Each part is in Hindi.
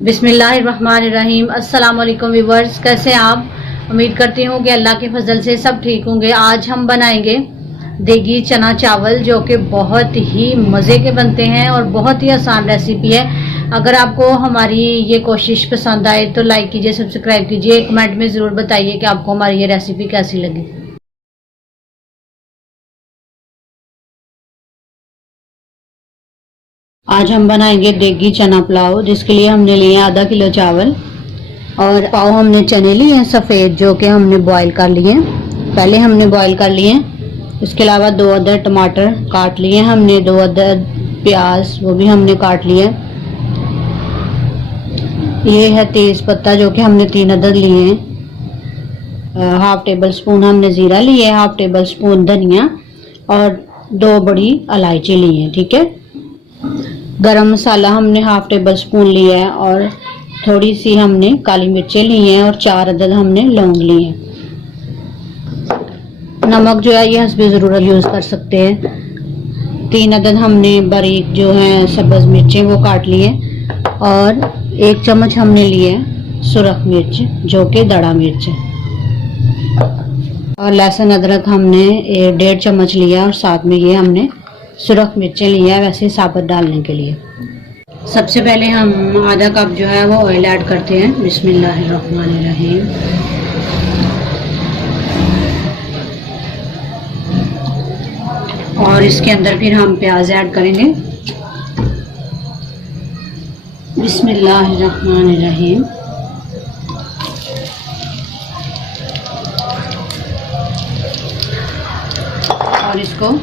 बिस्मिल्लाहिर्रहमानिर्रहीम। अस्सलाम वालेकुम व्यूअर्स, कैसे हैं आप? उम्मीद करती हूँ कि अल्लाह के फजल से सब ठीक होंगे। आज हम बनाएंगे देगी चना चावल, जो कि बहुत ही मज़े के बनते हैं और बहुत ही आसान रेसिपी है। अगर आपको हमारी ये कोशिश पसंद आए तो लाइक कीजिए, सब्सक्राइब कीजिए, कमेंट में ज़रूर बताइए कि आपको हमारी ये रेसिपी कैसी लगी। आज हम बनाएंगे देगी चना पुलाव, जिसके लिए हमने लिए आधा किलो चावल और पाव हमने चने लिए हैं सफ़ेद, जो कि हमने बॉईल कर लिए। पहले हमने बॉईल कर लिए। इसके अलावा 2 अदद टमाटर काट लिए हमने, 2 अदद प्याज वो भी हमने काट लिए। ये है तेज़ पत्ता, जो कि हमने 3 अदद लिए हैं। हाफ टेबल स्पून हमने ज़ीरा लिए, हाफ टेबल स्पून धनिया और 2 बड़ी इलायची ली है। ठीक है। गरम मसाला हमने हाफ टेबल स्पून लिया है और थोड़ी सी हमने काली मिर्चें ली हैं और 4 अदद हमने लौंग लिए हैं। नमक जो है ये हस्बे ज़रूरत यूज़ कर सकते हैं। 3 अदद हमने बारीक जो है सब्ज़ मिर्चें वो काट लिए और 1 चम्मच हमने लिए सुरख मिर्च, जो कि दड़ा मिर्च है। और लहसुन अदरक हमने 1.5 चम्मच लिया और साथ में ये हमने सुरख मिर्चें लिया है, वैसे साबुत डालने के लिए। सबसे पहले हम आधा कप जो है वो ऑयल ऐड करते हैं। बिस्मिल्लाहिर्रहमानिर्रहीम। और इसके अंदर फिर हम प्याज ऐड करेंगे। बिस्मिल्लाहिर्रहमानिर्रहीम। और इसको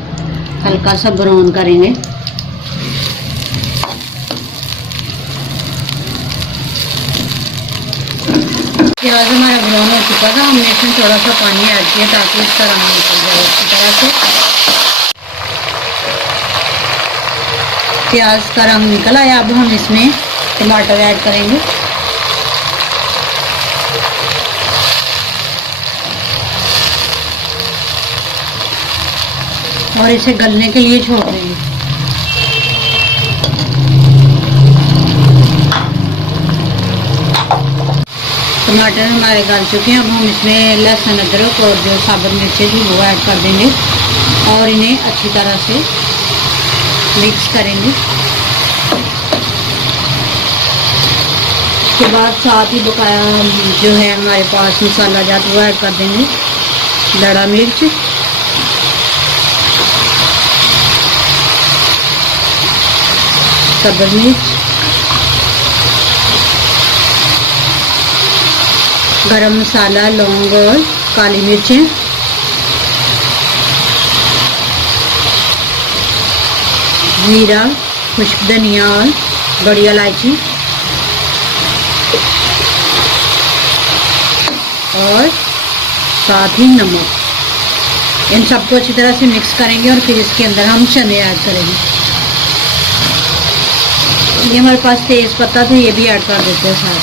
हल्का सा ब्राउन करेंगे। प्याज हमारा ब्राउन हो चुका था, हमने इसमें थोड़ा सा पानी ऐड किया ताकि इसका रंग निकल जाए अच्छी तरह से। प्याज का रंग निकल आया, अब हम इसमें टमाटर ऐड करेंगे। और इसे गलने के लिए छोड़ देंगे। टमाटर हमारे गल चुके हैं। अब हम इसमें लहसुन अदरक और जो साबुत मिर्चें थी वो ऐड कर देंगे और इन्हें अच्छी तरह से मिक्स करेंगे। उसके बाद साथ ही बकाया जो है हमारे पास मसाला जात वो ऐड कर देंगे। दड़ा मिर्च, सब्ज़ मिर्च, गरम मसाला, लौंग और काली मिर्चें, जीरा, खुश्क धनिया और बड़ी इलायची और साथ ही नमक। इन सबको अच्छी तरह से मिक्स करेंगे और फिर इसके अंदर हम चने ऐड करेंगे। ये हमारे पास तेज़ पत्ता तो ये भी ऐड कर देते हैं साथ।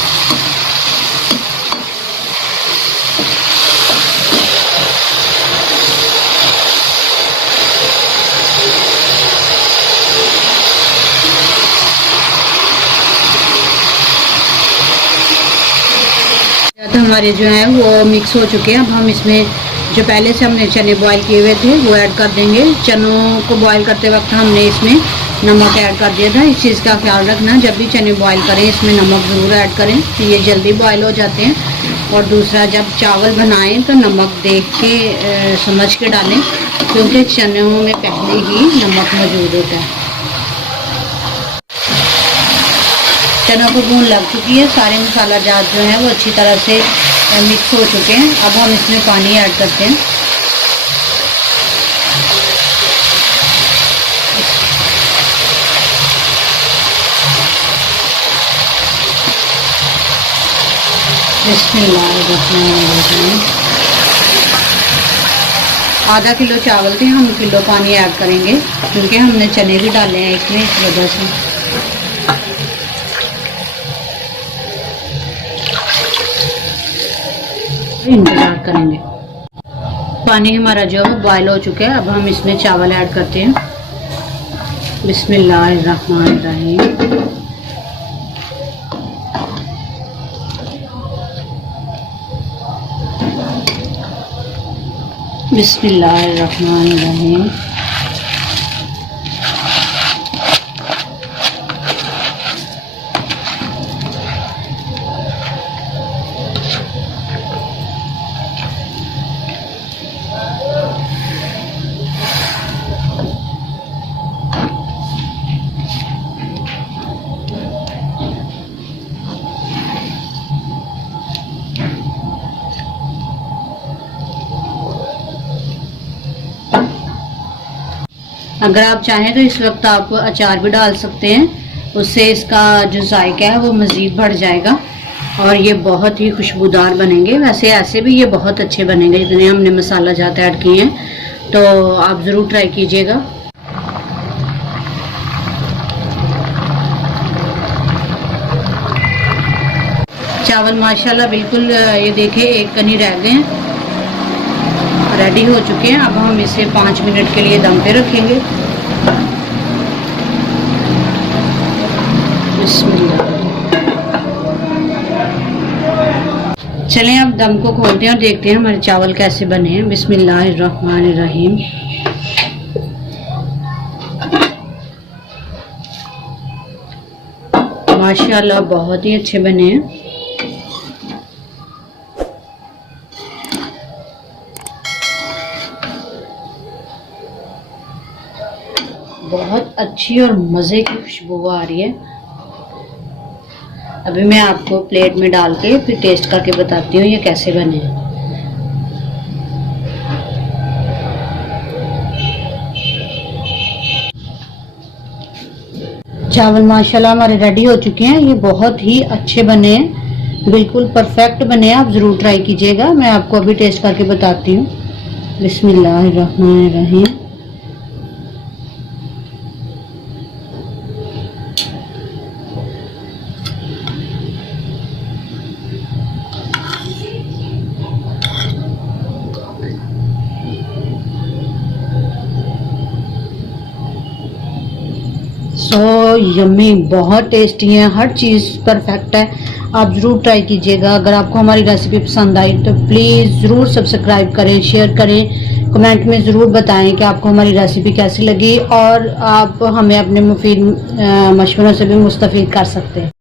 तो हमारे जो है वो मिक्स हो चुके हैं। अब हम इसमें जो पहले से हमने चने बॉईल किए हुए थे वो ऐड कर देंगे। चनों को बॉईल करते वक्त हमने इसमें नमक ऐड कर दिया था। इस चीज़ का ख्याल रखना, जब भी चने बॉईल करें इसमें नमक ज़रूर ऐड करें, तो ये जल्दी बॉईल हो जाते हैं। और दूसरा, जब चावल बनाएं तो नमक देख के समझ के डालें, क्योंकि चनों में पहले ही नमक मौजूद होता है। चनों को भून लग चुकी है, सारे मसाला जात जो है वो अच्छी तरह से मिक्स हो चुके हैं। अब हम इसमें पानी ऐड करते हैं। बिस्मिल्लाहिर्रहमानिर्रहीम। आधा किलो चावल थे, हम किलो पानी ऐड करेंगे, क्योंकि हमने चने भी डाले हैं इसमें, इस वजह से। इंतजार करेंगे। पानी हमारा जो है बॉयल हो चुका है। अब हम इसमें चावल ऐड करते हैं। बिस्मिल्लाहिर्रहमानिर्रहीम। बिस्मिल्लाहिर्रहमानिर्रहीम। अगर आप चाहें तो इस वक्त आप अचार भी डाल सकते हैं, उससे इसका जो जायका है वो मज़ीद बढ़ जाएगा और ये बहुत ही खुशबूदार बनेंगे। वैसे ऐसे भी ये बहुत अच्छे बनेंगे जितने हमने मसाला जात ऐड किए हैं, तो आप ज़रूर ट्राई कीजिएगा। चावल माशाल्लाह बिल्कुल ये देखें एक कनी रह गए हैं, रेडी हो चुके हैं। अब हम इसे 5 मिनट के लिए दम पे रखेंगे। चलें अब दम को खोलते हैं और देखते हैं हमारे चावल कैसे बने हैं। बिस्मिल्लाहिर्रहमानिर्रहीम। माशाल्लाह बहुत ही अच्छे बने हैं। बहुत अच्छी और मज़े की खुशबू आ रही है। अभी मैं आपको प्लेट में डाल के फिर टेस्ट करके बताती हूँ ये कैसे बने हैं। चावल माशाल्लाह हमारे रेडी हो चुके हैं। ये बहुत ही अच्छे बने हैं, बिल्कुल परफेक्ट बने हैं। आप ज़रूर ट्राई कीजिएगा। मैं आपको अभी टेस्ट करके बताती हूँ। बिस्मिल्लाहिर्रहमानिर्रहीम। यम्मी, बहुत टेस्टी है, हर चीज़ परफेक्ट है। आप ज़रूर ट्राई कीजिएगा। अगर आपको हमारी रेसिपी पसंद आई तो प्लीज़ ज़रूर सब्सक्राइब करें, शेयर करें, कमेंट में ज़रूर बताएं कि आपको हमारी रेसिपी कैसी लगी और आप हमें अपने मुफीद मशवरों से भी मुस्तफ़ीद कर सकते हैं।